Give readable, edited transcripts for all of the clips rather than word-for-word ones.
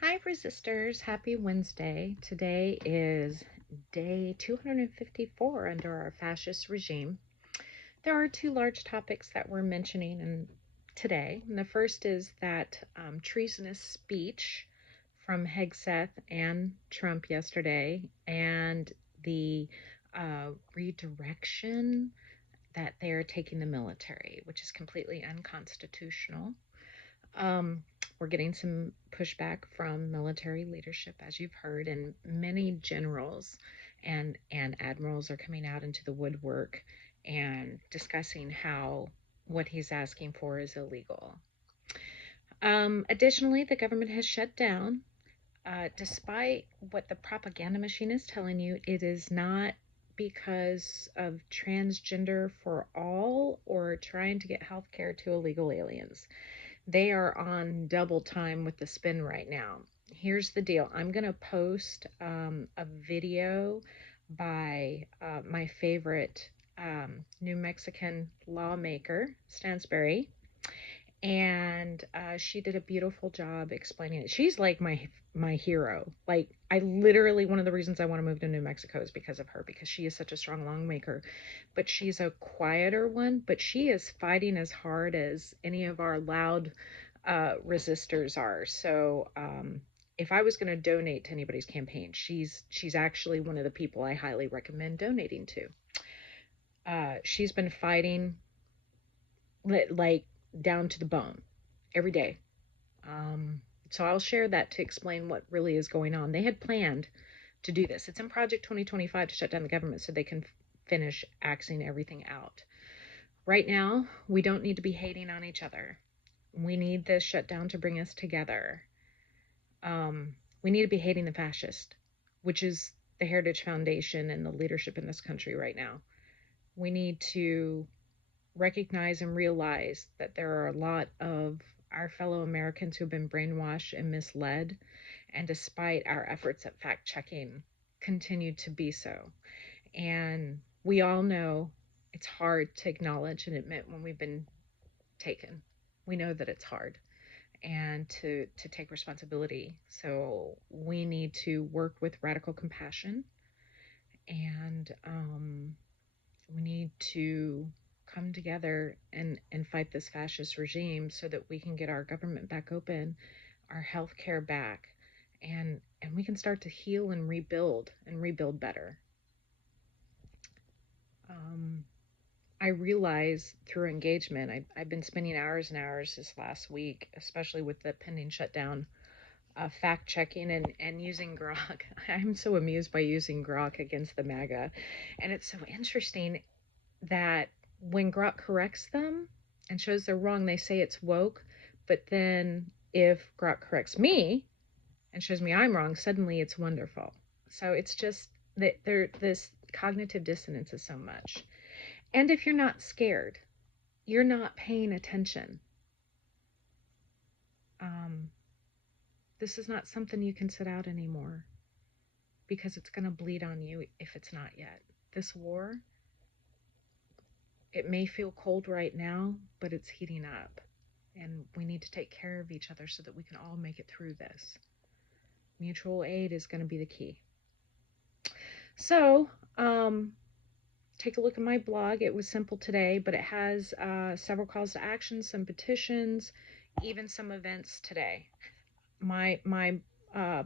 Hi, resistors. Happy Wednesday. Today is day 254 under our fascist regime. There are two large topics that we're mentioning today. And the first is that treasonous speech from Hegseth and Trump yesterday, and the redirection that they're taking the military, which is completely unconstitutional. We're getting some pushback from military leadership, as you've heard, and many generals and admirals are coming out into the woodwork and discussing how what he's asking for is illegal. Additionally, the government has shut down. Despite what the propaganda machine is telling you, it is not because of transgender for all or trying to get health care to illegal aliens. They are on double time with the spin right now. Here's the deal. I'm going to post a video by my favorite New Mexican lawmaker, Stansberry, and she did a beautiful job explaining it. She's like my hero. Like, I literally, one of the reasons I want to move to New Mexico is because of her, because she is such a strong lawmaker. But she's a quieter one, but she is fighting as hard as any of our loud resistors are. So if I was going to donate to anybody's campaign, she's actually one of the people I highly recommend donating to. She's been fighting like down to the bone every day. So I'll share that to explain what really is going on. They had planned to do this. It's in Project 2025 to shut down the government so they can finish axing everything out. Right now, we don't need to be hating on each other. We need this shutdown to bring us together. We need to be hating the fascist, which is the Heritage Foundation and the leadership in this country right now. We need to recognize and realize that there are a lot of our fellow Americans who have been brainwashed and misled, and despite our efforts at fact checking, continue to be so. And we all know it's hard to acknowledge and admit when we've been taken. We know that it's hard, and to take responsibility. So we need to work with radical compassion, and we need to come together and fight this fascist regime so that we can get our government back open, our health care back, and we can start to heal and rebuild better. I realize through engagement, I've been spending hours and hours this last week, especially with the pending shutdown, fact checking and using Grok. I'm so amused by using Grok against the MAGA. And it's so interesting that when Grok corrects them and shows they're wrong, they say it's woke. But then if Grok corrects me and shows me I'm wrong, suddenly it's wonderful. So it's just that this cognitive dissonance is so much. And if you're not scared, you're not paying attention. This is not something you can sit out anymore, because it's going to bleed on you if it's not yet. This war, it may feel cold right now, but it's heating up. And we need to take care of each other so that we can all make it through this. Mutual aid is going to be the key. So, take a look at my blog. It was simple today, but it has several calls to action, some petitions, even some events today. My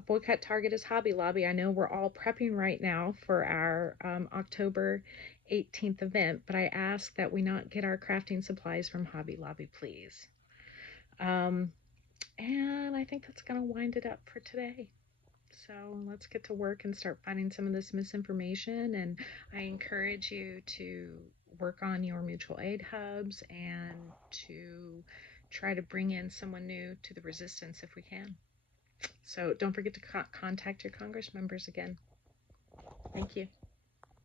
boycott target is Hobby Lobby. I know we're all prepping right now for our October 18th event, but I ask that we not get our crafting supplies from Hobby Lobby, please. And I think that's going to wind it up for today. So let's get to work and start finding some of this misinformation. And I encourage you to work on your mutual aid hubs and to try to bring in someone new to the resistance if we can. So don't forget to contact your Congress members again. Thank you.